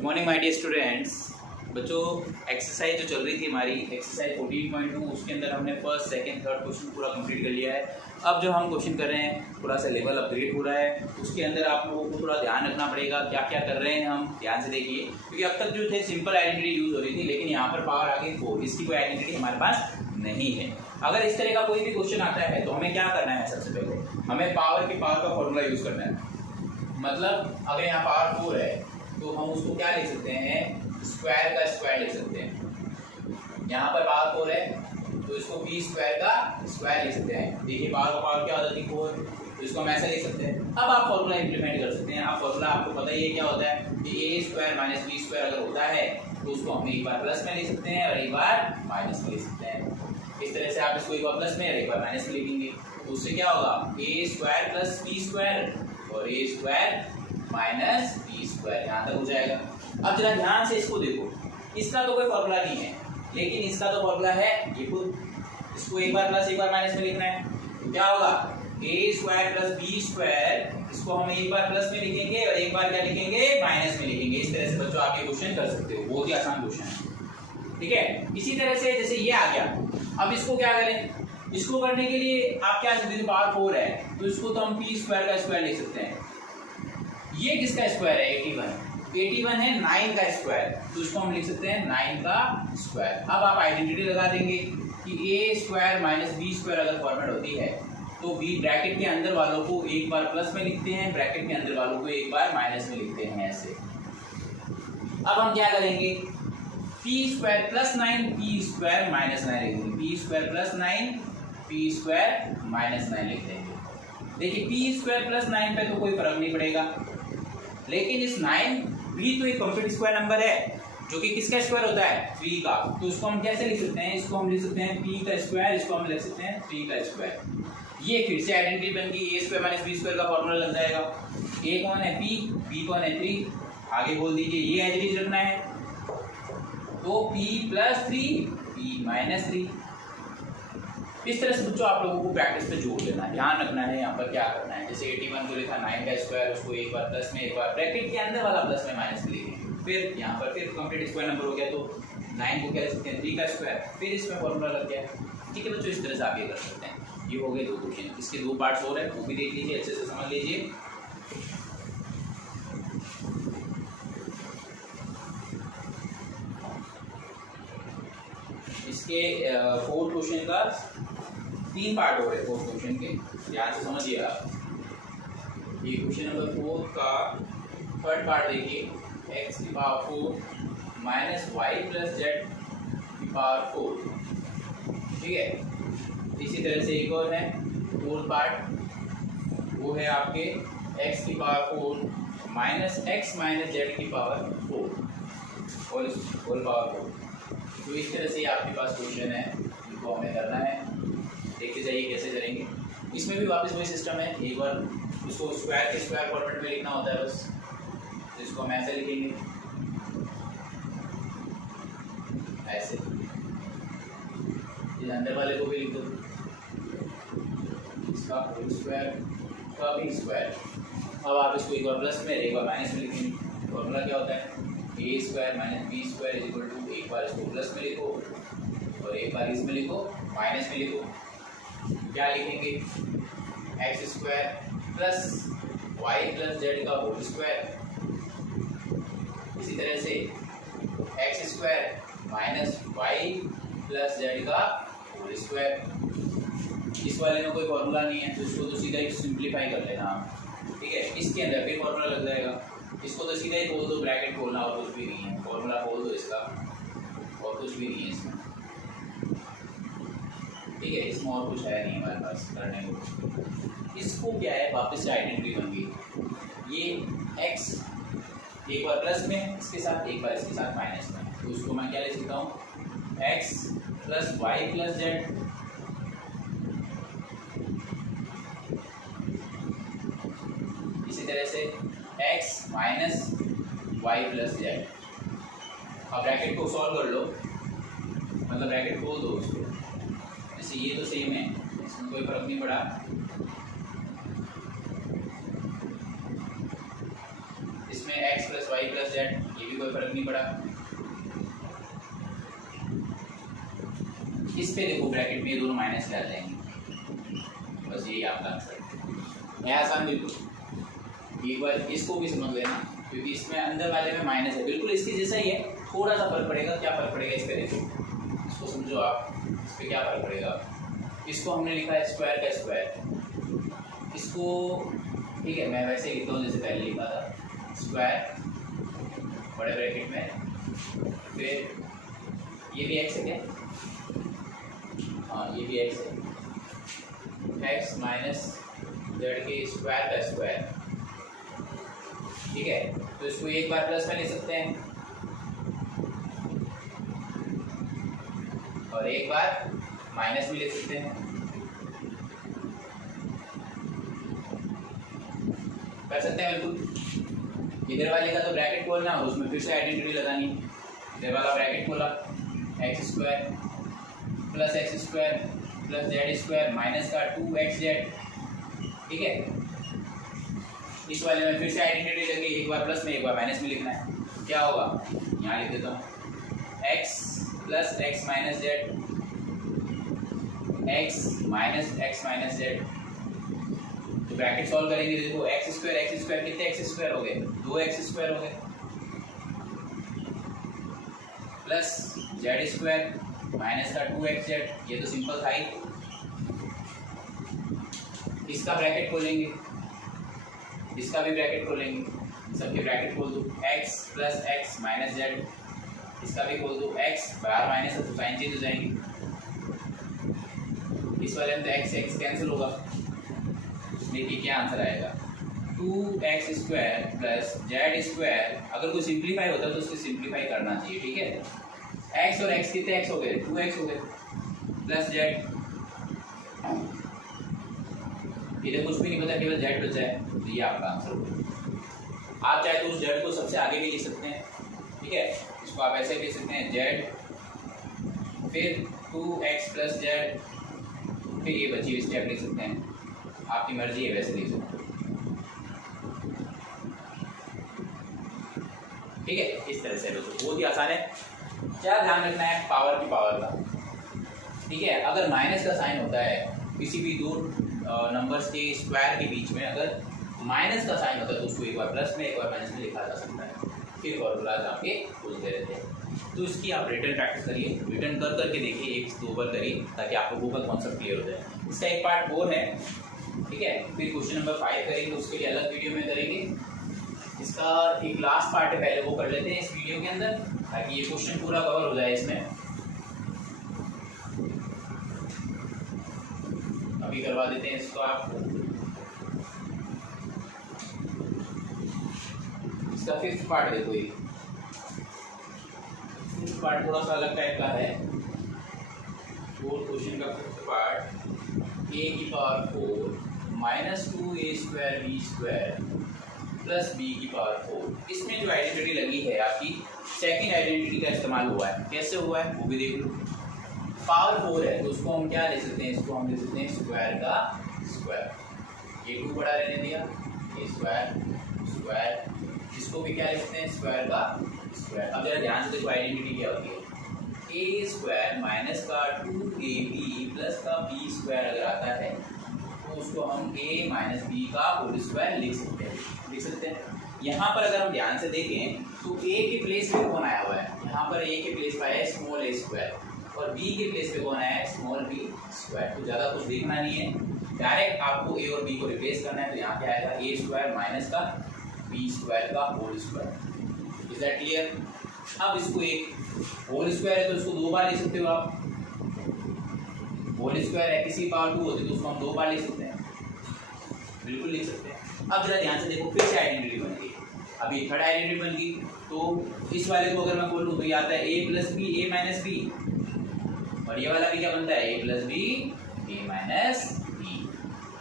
Good morning my dear students. बच्चों, exercise जो चल रही थी हमारी एक्सरसाइज 14.2 उसके अंदर हमने फर्स्ट सेकंड थर्ड क्वेश्चन पूरा कंप्लीट कर लिया है। अब जो हम क्वेश्चन कर रहे हैं थोड़ा सा लेवल अपग्रेड हो रहा है, उसके अंदर आप लोगों को थोड़ा ध्यान रखना पड़ेगा क्या क्या कर रहे हैं हम, ध्यान से देखिए। क्योंकि अब तक जो थे सिंपल आइडेंटिटी यूज हो रही थी, लेकिन यहाँ पर पावर आ गई 4, इसकी कोई आइडेंटिटी हमारे पास नहीं है। अगर इस तरह का कोई भी क्वेश्चन आता है तो हमें क्या करना है, सबसे पहले हमें पावर के पावर का फॉर्मूला यूज करना है। मतलब अगर यहाँ पावर 4 है तो हम उसको क्या लिख सकते हैं, स्क्वायर का स्क्वायर लिख सकते हैं। यहाँ पर पावर 4 है तो इसको बी स्क्वायर का स्क्वायर लिख सकते हैं। देखिए पावर का पावर क्या होता है 4, तो इसको हम ऐसे लिख सकते हैं। अब आप फॉर्मूला इंप्लीमेंट कर सकते हैं। आप फॉर्मूला आपको पता ही है क्या होता है कि ए स्क्वायर माइनस बी स्क्वायर अगर होता है तो उसको हम एक बार प्लस में लिख सकते हैं और एक बार माइनस में लिख सकते हैं। इस तरह से आप इसको एक बार प्लस में और एक बार माइनस में लिखेंगे तो उससे क्या होगा, ए स्क्वायर प्लस बी स्क्वायर और ए स्क्वायर माइनस बी स्क्वायर, यहाँ तक हो जाएगा। अब जरा ध्यान से इसको देखो, इसका तो कोई फॉर्मूला नहीं है, लेकिन इसका तो फॉर्मूला है ये खुद। इसको एक बार प्लस एक बार माइनस में लिखना है तो क्या होगा, ए स्क्वायर प्लस बी स्क्वायर, इसको हम एक बार प्लस में लिखेंगे और एक बार क्या लिखेंगे, माइनस में लिखेंगे। इस तरह से बच्चों आप ये क्वेश्चन कर सकते हो, बहुत ही आसान क्वेश्चन है, ठीक है। इसी तरह से जैसे ये आ गया, अब इसको क्या करें, इसको करने के लिए आप क्या सकते हो, पावर 4 है तो इसको तो हम पी स्क्वायर का स्क्वायर लिख सकते हैं। ये किसका स्क्वायर है, 81 है 9 का स्क्वायर, तो इसको हम लिख सकते हैं 9 का स्क्वायर। अब आप आइडेंटिटी लगा देंगे कि ए स्क्वायर माइनस बी स्क्वायर अगर फॉर्मेट होती है तो बी ब्रैकेट के अंदर वालों को एक बार प्लस में लिखते हैं, ब्रैकेट के अंदर वालों को एक बार माइनस में लिखते हैं ऐसे। अब हम क्या करेंगे, P square plus 9 P square minus 9 लिख देंगे, P square plus 9 P square minus 9 लिख देंगे। देखिए पी स्क्वायर प्लस 9 पे तो कोई फर्क नहीं पड़ेगा, लेकिन इस 9 भी तो एक कंप्लीट स्क्वायर नंबर है जो कि किसका स्क्वायर होता है, 3 का। तो इसको हम कैसे लिख सकते हैं, इसको हम लिख सकते हैं p का स्क्वायर, इसको हम लिख सकते हैं 3 का स्क्वायर। ये फिर से आइडेंटिटी बन गई, ए स्क्वायर माइनस बी स्क्वायर का फॉर्मूला लग जाएगा। ए कौन है p, b कौन है 3, आगे बोल दीजिए ये एज रखना है तो p प्लस 3 p माइनस 3। इस तरह से बच्चों आप लोगों को प्रैक्टिस पे जोड़ देना है, ध्यान रखना है यहाँ पर क्या करना है। जैसे 81 को लिखा 9 का स्क्वायर, उसको एक बार प्लस में एक बार ब्रैकेट के अंदर वाला प्लस में माइनस में लिखेंगे, फिर यहाँ पर फिर कंप्लीट स्क्वायर नंबर हो गया तो 9 को क्या लिख सकते हैं 3 का स्क्वायर, फिर इसमें फॉर्मूला लग गया। ठीक है बच्चों, इस तरह से आप ये कर सकते हैं। ये हो गए 2 क्वेश्चन, इसके 2 पार्ट्स और है, वो भी देख लीजिए, अच्छे से समझ लीजिए। इसके 4 क्वेश्चन का 3 पार्ट हो गए, 4 क्वेश्चन के, ध्यान से समझिए आप। ये क्वेश्चन नंबर 4 का थर्ड पार्ट देखिए, x की power 4 minus Y plus Z की पावर 4, ठीक है। इसी तरह से एक और है 4th पार्ट, वो है आपके x की power 4 minus x minus Z की पावर 4 होल पावर 4। तो इस तरह से आपके पास क्वेश्चन है, इनको हमें करना है, देखते जाइए कैसे करेंगे। इसमें भी वापस वही सिस्टम है, एक बार उसको स्क्वायर के स्क्वायर फॉर्मेट में लिखना होता है बस। तो इसको हम ऐसे लिखेंगे, ऐसे, इस अंदर वाले को भी लिख दो, इसका होल स्क्वायर का भी स्क्वायर। अब आप इसको एक बार प्लस में एक बार माइनस में लिखेंगे। फॉर्मूला क्या होता है, A square minus B square is equal to, एक बार इसको प्लस में लिखो और एक बार इसमें लिखो माइनस में लिखो। क्या लिखेंगे, X square plus Y plus Z का होल स्क्वायर, इसी तरह से X square minus Y plus Z का होल स्क्वायर। इस वाले में कोई फॉर्मूला नहीं है तो इसको तो सीधा ही सिंप्लीफाई कर लेना आप, ठीक है। इसके अंदर फिर फॉर्मूला लग जाएगा, इसको तो सीधा ही खोल दो, ब्रैकेट खोलना और कुछ भी नहीं है, फॉर्मूला खोल दो इसका और कुछ भी नहीं है इसमें, ठीक है। इसमें और कुछ है नहीं हमारे पास करने को। इसको क्या है, वापस से आइडेंटिटी बन गई, ये x एक बार प्लस में इसके साथ, एक बार इसके साथ माइनस में, तो उसको मैं क्या लिख सकता हूँ, x plus Y plus Z, इसी तरह से x minus Y plus Z. अब ब्रैकेट को सॉल्व कर लो, मतलब ब्रैकेट खोल दो उसको, जैसे ये तो सेम है, इसमें कोई फर्क नहीं पड़ा। इसमें x plus Y plus Z, ये भी कोई फर्क नहीं पड़ा। इस पे देखो ब्रैकेट में ये दोनों माइनस डाल देंगे, बस यही आपका आंसर है। आसान बिल्कुल। एक बार इसको भी समझ लेना, क्योंकि इसमें अंदर वाले में माइनस है, बिल्कुल इसके जैसा ही है, थोड़ा सा फर्क पड़ेगा। क्या फर्क पड़ेगा इस पे देखो, इसको समझो आप, इस पर क्या फर्क पड़ेगा। इसको हमने लिखा है स्क्वायर का स्क्वायर, इसको ठीक है मैं वैसे ही लिखता हूँ जैसे पहले लिखा था, स्क्वायर बड़े ब्रैकेट में, फिर ये भी एक्स है क्या, हाँ ये भी एक्स है, एक्स माइनस जेड के स्क्वायर का स्क्वायर, ठीक है। तो इसको एक बार प्लस में ले सकते हैं और एक बार माइनस भी ले सकते हैं, कर सकते हैं बिल्कुल। इधर वाले का तो ब्रैकेट खोलना और उसमें फिर से आइडेंटिटी लगानी। इधर वाला ब्रैकेट खोला, x square plus x square plus Z square minus का 2xz, ठीक है। इस वाले में फिर से आइडेंटिटी लगी, एक बार प्लस में एक बार माइनस में लिखना है। क्या होगा, यहाँ लिख देता हूँ, x plus x minus Z, x minus Z. तो ब्रैकेट सॉल्व करेंगे, देखो एक्स स्क्वायर कितने एक्स स्क्वायर हो गए, 2x स्क्वायर हो गए, प्लस जेड स्क्वायर माइनस का 2xz, ये तो सिंपल था ही। इसका ब्रैकेट खोलेंगे, इसका भी ब्रैकेट खोलेंगे, सबके ब्रैकेट खोल दो, x plus x minus Z, इसका भी खोल दो, x बाहर माइनस है तो साइन चेंज हो जाएंगे। इस वाले में तो x कैंसिल होगा, देखिए क्या आंसर आएगा, 2x square plus Z square. अगर कोई सिंप्लीफाई होता है तो उसको सिंप्लीफाई करना चाहिए, ठीक है। x और x कितने x हो गए, 2x हो गए, प्लस जेड, इधर कुछ भी नहीं बचा, केवल जेड बचा है, तो ये आपका आंसर होगा। आप चाहे तो उस जेड को सबसे आगे भी लिख सकते हैं, ठीक है। इसको आप ऐसे लिख सकते हैं, जेड फिर 2x प्लस जेड, फिर ये बची हुई स्टेप लिख सकते हैं, आपकी मर्जी है वैसे लिख सकते हैं, ठीक है। इस तरह से बच्चों बहुत ही आसान है। क्या ध्यान रखना है, पावर की पावर का, ठीक है। अगर माइनस का साइन होता है किसी भी दो नंबर्स के स्क्वायर के बीच में, अगर माइनस का साइन होता है तो उसको एक बार प्लस में एक बार माइनस में लिखा जा सकता है, फिर फॉर्मूलाज आपके खुलते रहते हैं। तो इसकी आप रिटर्न प्रैक्टिस करिए, रिटर्न कर करके देखिए, एक दो बार करिए, ताकि आपको वो का कॉन्सेप्ट क्लियर हो जाए। इसका एक पार्ट और है, ठीक है, फिर क्वेश्चन नंबर 5 करेंगे, उसके लिए अलग वीडियो में करेंगे। इसका एक लास्ट पार्ट है, पहले वो कर लेते हैं इस वीडियो के अंदर, ताकि ये क्वेश्चन पूरा कवर हो जाए इसमें। अभी करवा देते हैं इसको आपको। इसका फिफ्थ पार्ट देखो, ये फिफ्थ पार्ट थोड़ा सा अलग टाइप का है। फोर्थ क्वेश्चन का फिफ्थ पार्ट, a की power 4 minus 2a square b square plus b की पावर 4। इसमें जो आइडेंटिटी लगी है आपकी, सेकंड आइडेंटिटी का इस्तेमाल हुआ है। कैसे हुआ है वो भी देख लो। पावर 4 है तो उसको हम क्या ले सकते हैं, इसको हम ले सकते हैं स्क्वायर का स्क्वायर। ये 2 बड़ा रहने दिया, ये स्क्वायर, इसको भी क्या लिखते हैं, स्क्वायर का स्क्वायर। अब जरा ध्यान से देखो आइडेंटिटी क्या होती है, ए स्क्वायर माइनस का 2ab प्लस का b स्क्वायर अगर आता है तो उसको हम a माइनस b का होल स्क्वायर लिख सकते हैं। यहाँ पर अगर हम ध्यान से देखें तो a के प्लेस पे कौन आया हुआ है, यहाँ पर a के प्लेस पे आया है स्मॉल a स्क्वायर, और b के प्लेस पे कौन आया है, स्मॉल b स्क्वायर। तो ज़्यादा कुछ देखना नहीं है, डायरेक्ट आपको a और b को रिप्लेस करना है। तो यहाँ पे आएगा a स्क्वायर माइनस का b स्क्वायर का whole square. Is that clear. अब इसको एक होल स्क्वायर है तो इसको 2 बार लिख सकते हो आप, होल स्क्वायर है किसी पावर 2 होती है तो उसको हम 2 बार लिख सकते हैं, बिल्कुल लिख सकते हैं। अब जरा ध्यान से देखो, फिर से आइडेंटिटी बन गई, अभी थर्ड आइडेंटिटी बन गई। तो इस वाले को अगर मैं बोलूँ तो ये आता है a plus B a minus B, और ये वाला भी क्या बनता है, a plus B a minus B.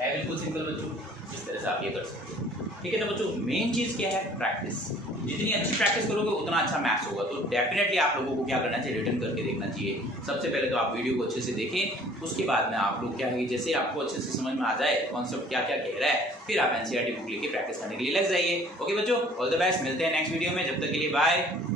है बिल्कुल सिंपल बच्चों, इस तरह से आप ये कर सकते हो। ठीक है। तो बच्चों मेन चीज़ क्या है, प्रैक्टिस। जितनी अच्छी प्रैक्टिस करोगे उतना अच्छा मैथ्स होगा। तो डेफिनेटली आप लोगों को क्या करना चाहिए, रिटर्न करके देखना चाहिए। सबसे पहले तो आप वीडियो को अच्छे से देखें, उसके बाद में आप लोग क्या है, जैसे आपको अच्छे से समझ में आ जाए कॉन्सेप्ट क्या क्या कह रहा है, फिर आप एनसीईआरटी बुक लेके प्रैक्टिस करने के लिए लग जाइए। ओके बच्चों, ऑल द बेस्ट, मिलते हैं नेक्स्ट वीडियो में, जब तक के लिए बाय।